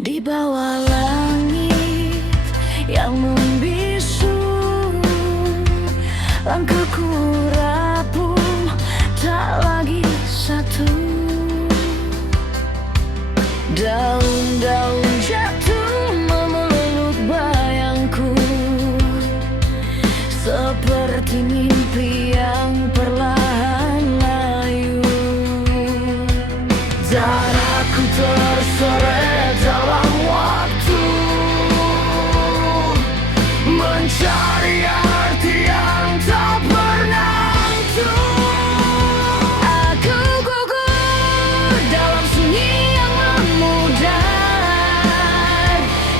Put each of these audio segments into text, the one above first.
Di bawah langit yang membisu, langkahku rapuh, tak lagi satu. Daun-daun jatuh memeluk bayangku, seperti mimpi yang perlahan layu. Dan aku terseret dalam waktu, mencari arti yang tak pernah tentu. Aku gugur dalam sunyi yang memudar,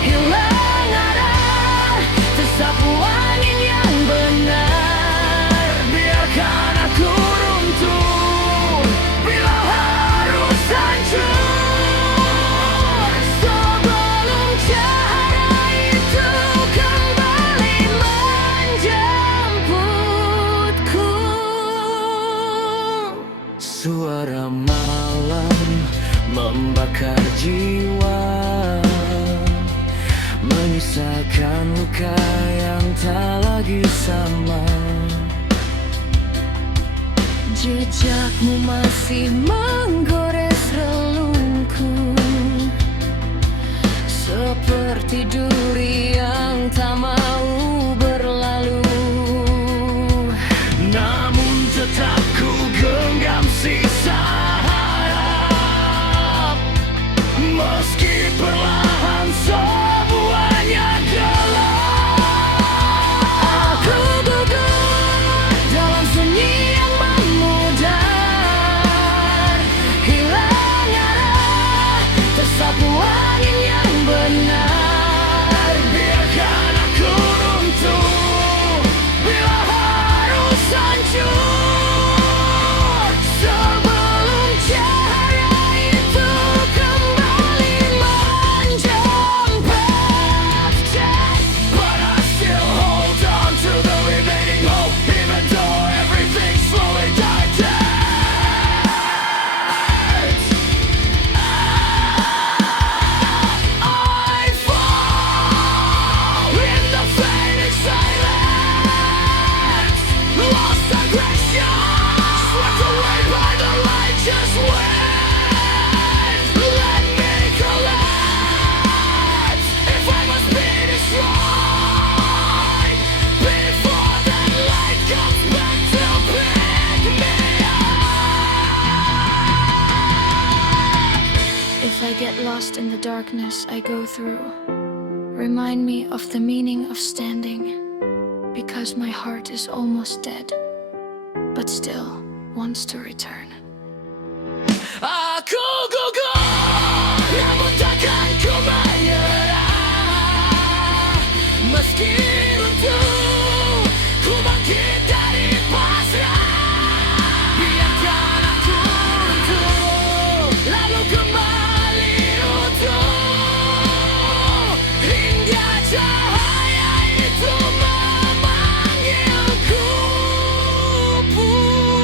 hilang arah, tersapu angin yang benar. Biarkan aku runtuh bila harus hancur, sebelum cahaya itu kembali menjemputku. Suara malam membakar jiwa, menyisakan luka yang tak lagi sama. Jejakmu masih menggores relungku, seperti duri yang tak mau berlalu. Namun tetap ku genggam sisa harap, meski perlahan semuanya gelap. Aku gugur dalam sunyi yang memudar, hilang arah, tersapu angin yang benar. Biarkan aku runtuh bila harus hancur, sebelum cahaya itu kembali menjemput. But I still hold on to the remaining hope, even though everything slowly died dead. I fall in the fading silence, lost aggression, swept away by the righteous wind. Let me collapse if I must be destroyed, before that light comes back to pick me up. If I get lost in the darkness I go through, remind me of the meaning of standing, because my heart is almost dead, but still wants to return. Aku gugur, namun takkan ku menyerah. Meski runtuh, ku bangkit dari pasrah. Biarkan aku runtuh, lalu kembali utuh, hingga cahaya itu memanggilku pulang.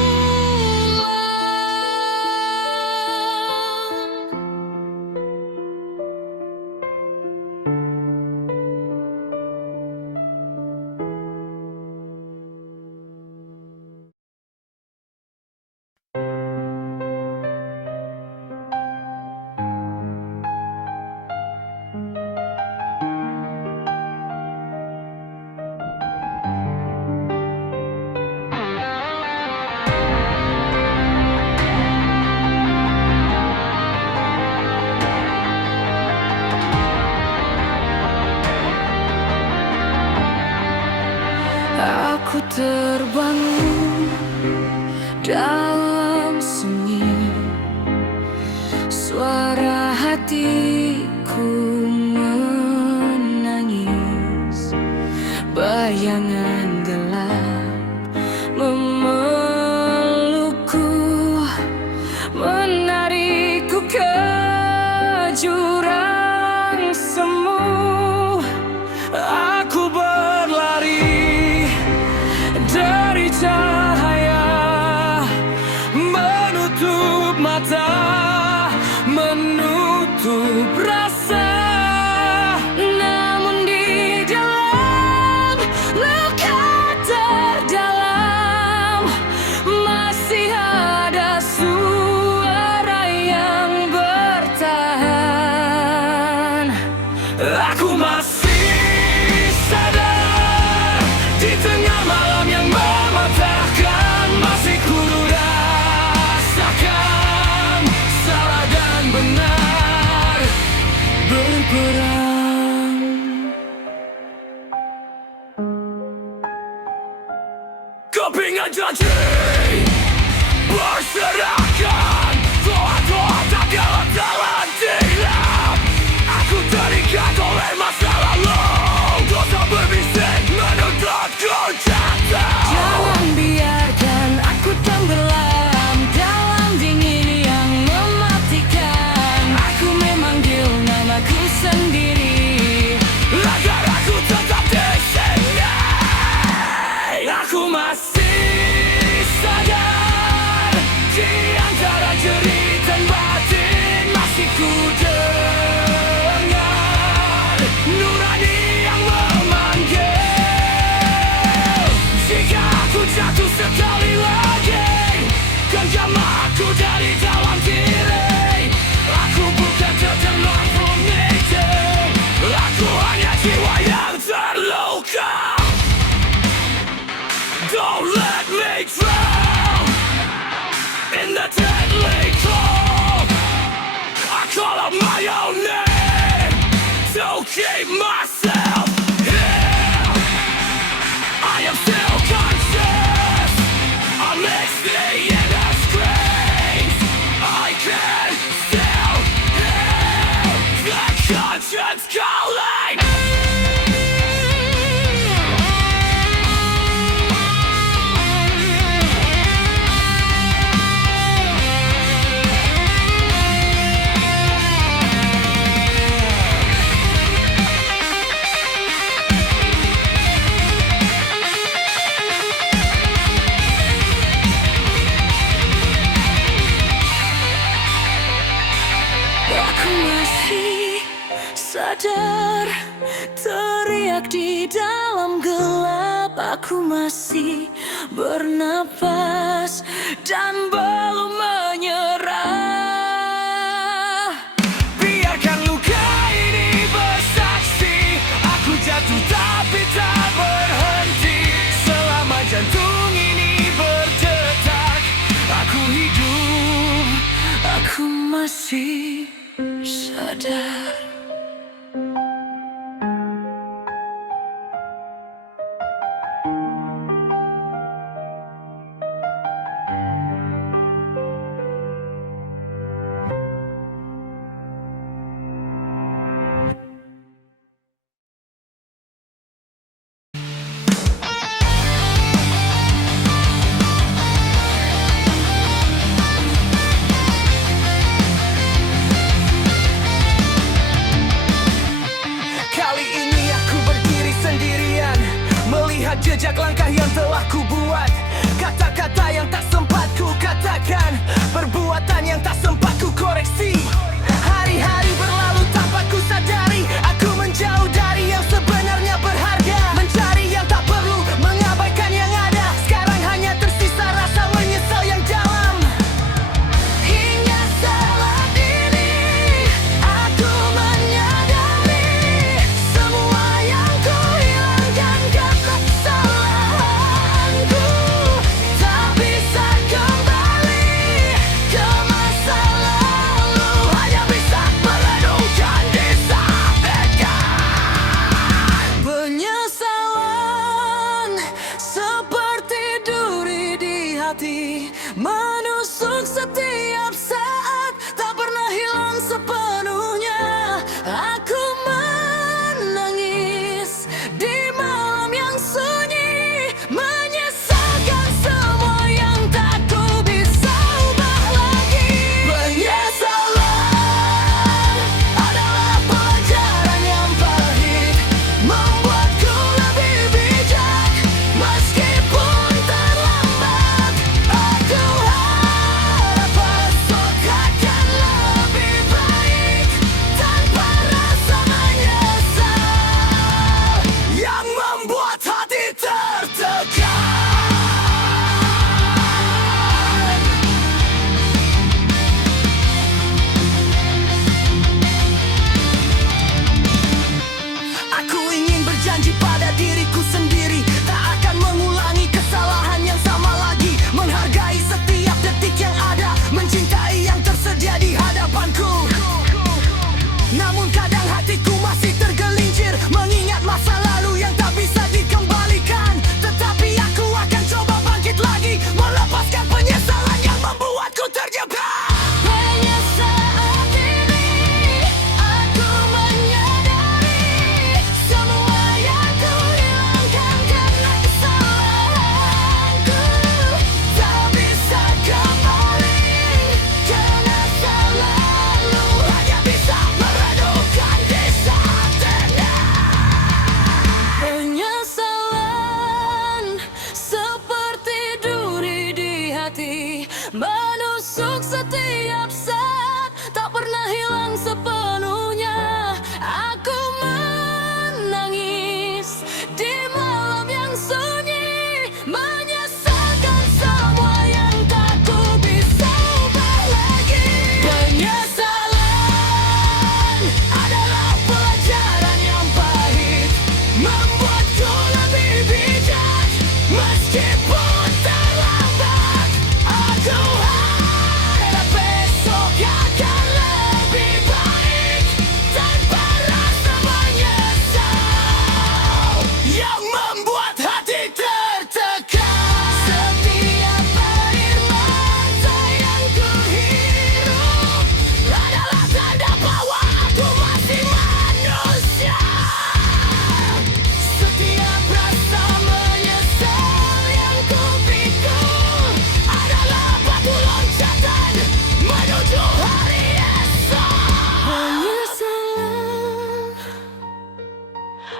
Aku terbangun dalam sunyi, suara hatiku menangis, bayangan gelap memelukku, menarikku ke jurang semu. Aku berlari dari cahaya, menutup mata, menutup rasa. masih sadar di tengah malam yang mematahkan, masih ku rasakan salah dan benar berperang. Kepingan janji berserakan, doa-doa tak kalah telan diam. Aku terikat oleh masa lalu, dosa berbisik menuntutku jatuh. Jangan biarkan aku tenggelam dalam dingin yang mematikan. Aku memanggil namaku sendiri agar aku tetap di sini. Aku masih sadar di antara jerit dan batin, masih ku dengar nurani yang memanggil. Jika aku jatuh sekali lagi, genggam aku dari dalam diri. Aku bukan terjemah pemicu, aku hanya jiwa yang terluka. Don't let me drown in the deadly cold. I call out my own name to keep myself here. I am still conscious amidst the inner screams. I can still hear the conscience calling. Aku masih sadar, teriak di dalam gelap. Aku masih bernapas dan belum menyerah. Biarkan luka ini bersaksi, aku jatuh tapi tak berhenti. Selama jantung ini berdetak, aku hidup, aku masih sadar. Kali ini aku berdiri sendirian, melihat jejak langkah yang telah ku buat. Kata-kata yang tak sempat ku katakan, perbuatan yang tak sempat ku koreksi. Hari-hari berlalu tanpa ku sadari, aku menjauh dari yang sebenarnya berharga. Mencari yang tak perlu, mengabaikan yang ada. Sekarang hanya tersisa rasa menyesal yang dalam. Hingga saat ini aku menyadari semua yang ku hilangkan karena kesalahanku. Tak bisa kembali ke masa lalu.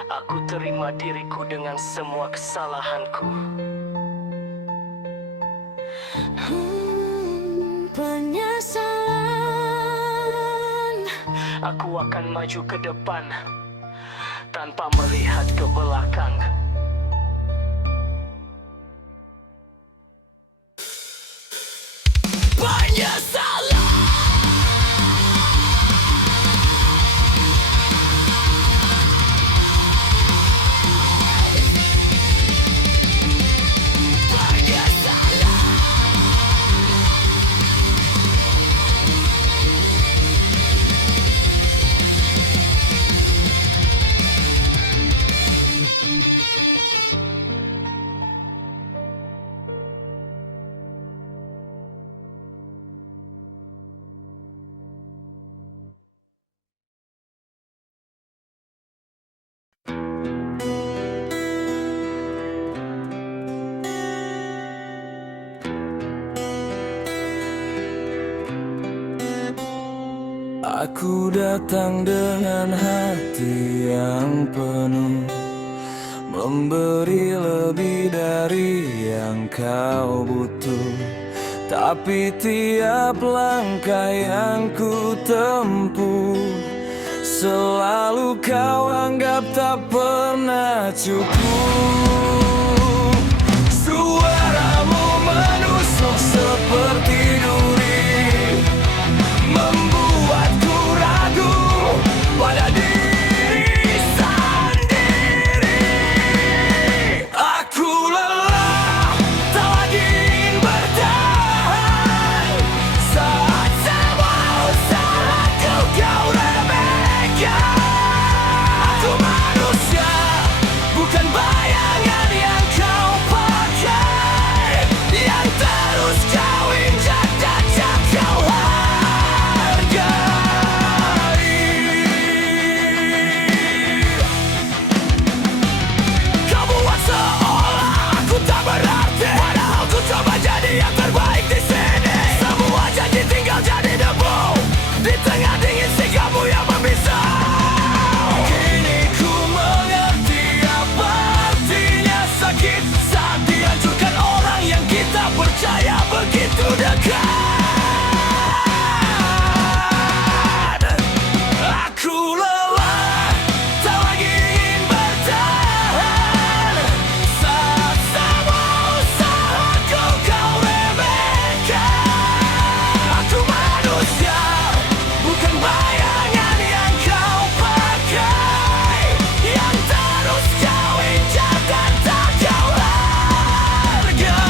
Aku terima diriku dengan semua kesalahanku. Penyesalan. Aku akan maju ke depan tanpa melihat ke belakang. Penyesalan. Aku datang dengan hati yang penuh, memberi lebih dari yang kau butuh. Tapi tiap langkah yang ku tempuh selalu kau anggap tak pernah cukup. Suaramu menusuk seperti duri, membuatku ragu pada diri sendiri. Aku lelah, tak lagi ingin bertahan saat semua usahaku kau remehkan. Aku manusia, bukan bayangan yang kau pakai, yang terus kau injak dan tak kau hargai. Kau buat seolah aku tak berarti, padahal ku coba jadi yang terbaik di sini. Semua janji tinggal jadi debu di tengah dingin sikapmu yang membisau. Kini ku mengerti apa artinya sakit saat dihancurkan orang yang kita percaya begitu dekat. Aku lelah, tak lagi ingin bertahan saat semua usahaku kau remehkan. Aku manusia, bukan bayangan yang kau pakai, yang terus kau injak dan tak kau hargai.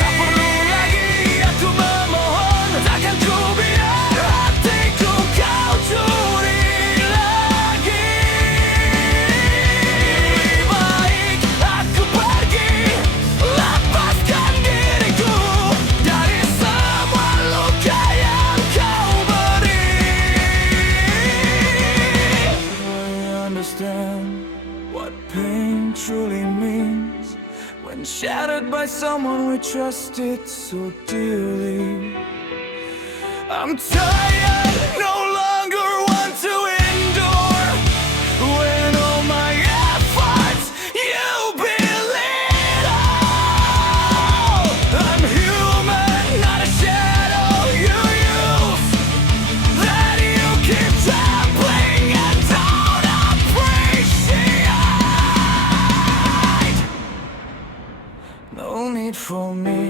Tak perlu lagi aku memohon, takkan ku biar hatiku kau curi lagi. Lebih baik aku pergi, lepaskan diriku dari semua luka yang kau beri. I understand what pain truly means when shattered by someone we trusted so dearly. I'm tired, no longer want to endure when all my efforts you belittle. I'm human, not a shadow you use, that you keep trampling and don't appreciate. No need for me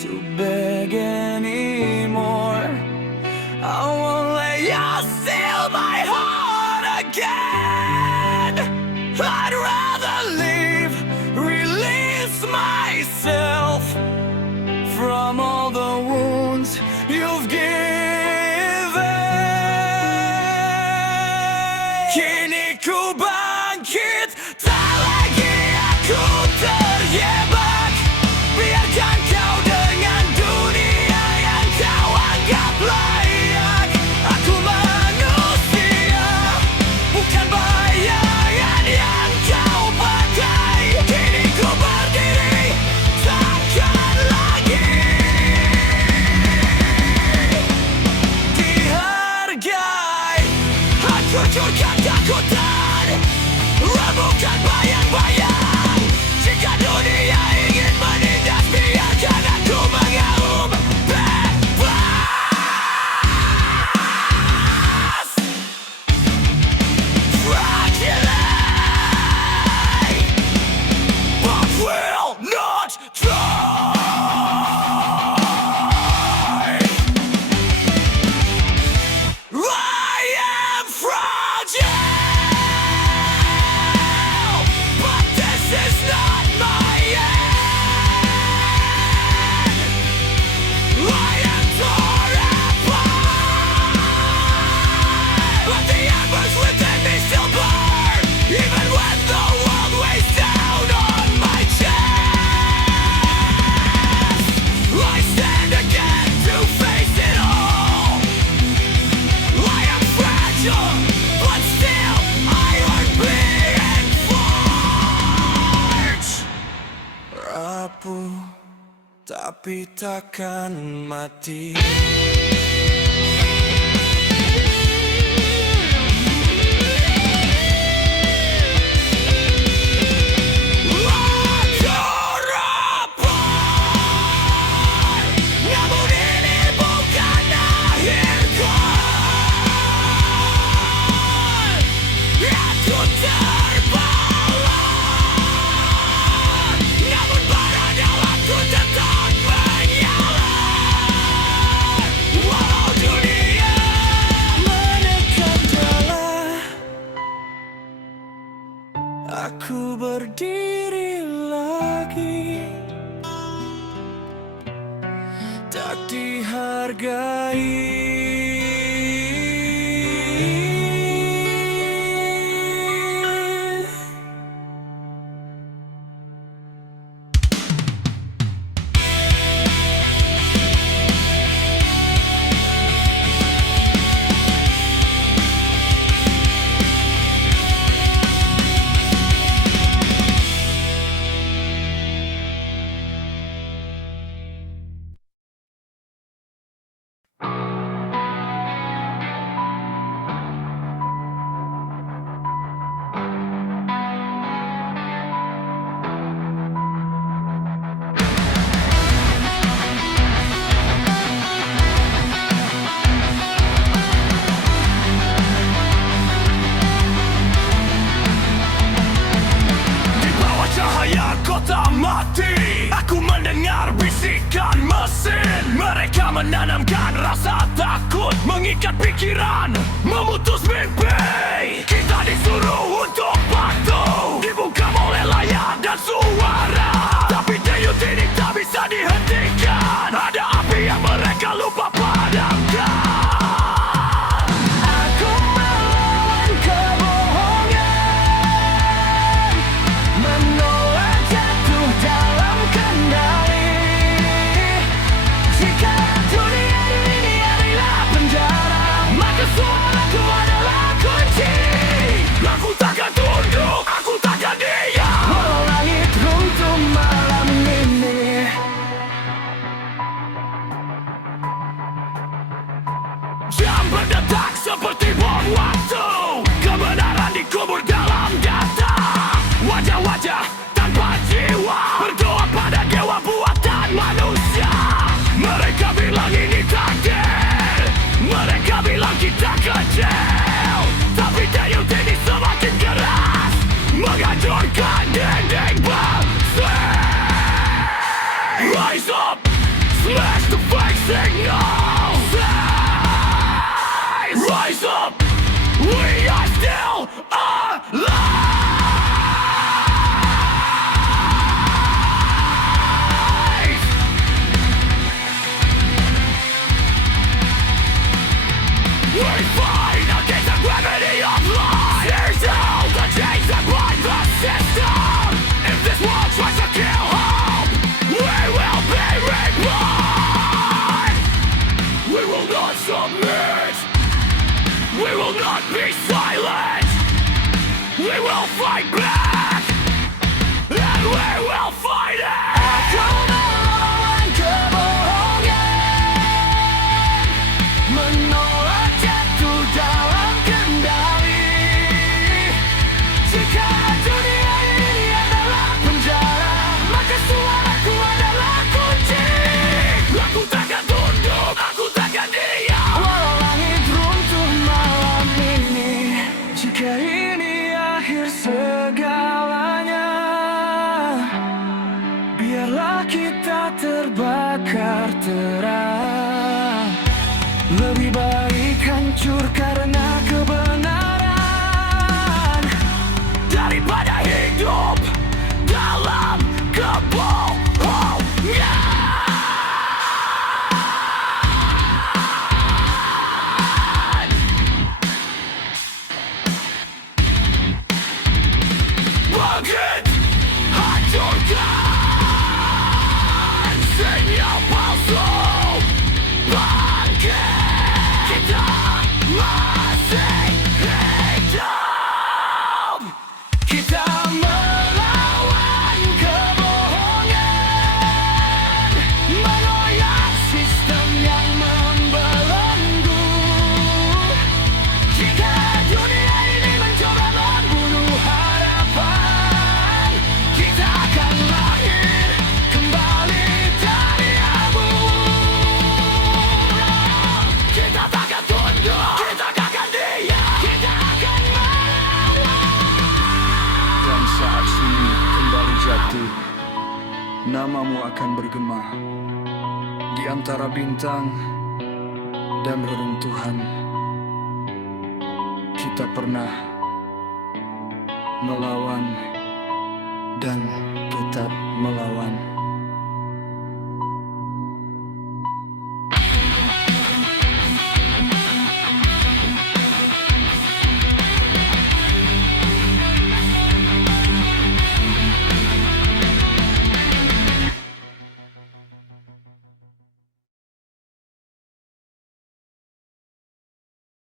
to beg anymore. I won't let you steal my heart again. I'd rather leave, release myself from all the wounds you've given. Kini ku bangkit, tak lagi aku terjebak. Biarkan kau dengan dunia yang kau anggap layak. Aku manusia, bukan bayangan yang kau pakai. Kini ku berdiri, takkan lagi dihargai. Hancurkan ketakutan tapi takkan mati. Aku berdiri lagi, tak dihargai. Aku mendengar bisikan mesin. Mereka menanamkan rasa takut, mengikat pikiran, memutus mimpi. Kita disuruh untuk patuh, dibungkam oleh layar dan suara. Tapi denyut ini tak bisa dihentikan. Ada api yang mereka lupa padamkan. Aku melawan kebohongan, menolak jatuh dalam kendali. Jika dunia ini adalah penjara, maka suaraku adalah kunci. Aku takkan tunduk, aku takkan diam, walau langit runtuh malam ini. Jam berdetak seperti bom waktu, kebenaran dikubur dalam data. Wajah-wajah tanpa jiwa berdoa pada dewa buatan manusia. Mereka bilang ini takdir, mereka bilang kita kecil. Tapi denyut ini semakin keras, menghancurkan dinding bangsa. Rise up, smash the fake signals. Rise up, we are still alive. We fight against the gravity of life. Tears out the chains that bind the system. If this world tries to kill hope, we will be reborn. We will not submit, we will not be silent. We will fight back, and we will fight it. Aku melawan kebohongan, menolak jatuh dalam kendali. Jika dunia ini adalah penjara, maka suaraku adalah kunci. Aku takkan tunduk, aku takkan diam, walau langit runtuh malam ini. Jika ini akhir segalanya, biarlah kita terbakar terang. Lebih baik hancur karena kebenaran, daripada hidup dalam kebohongan. Bangkit, hancurkan sinyal palsu. Bangkit, kita masih hidup. Kita melawan kebohongan, pasti namamu akan bergema di antara bintang dan reruntuhan. Kita pernah melawan dan tetap melawan.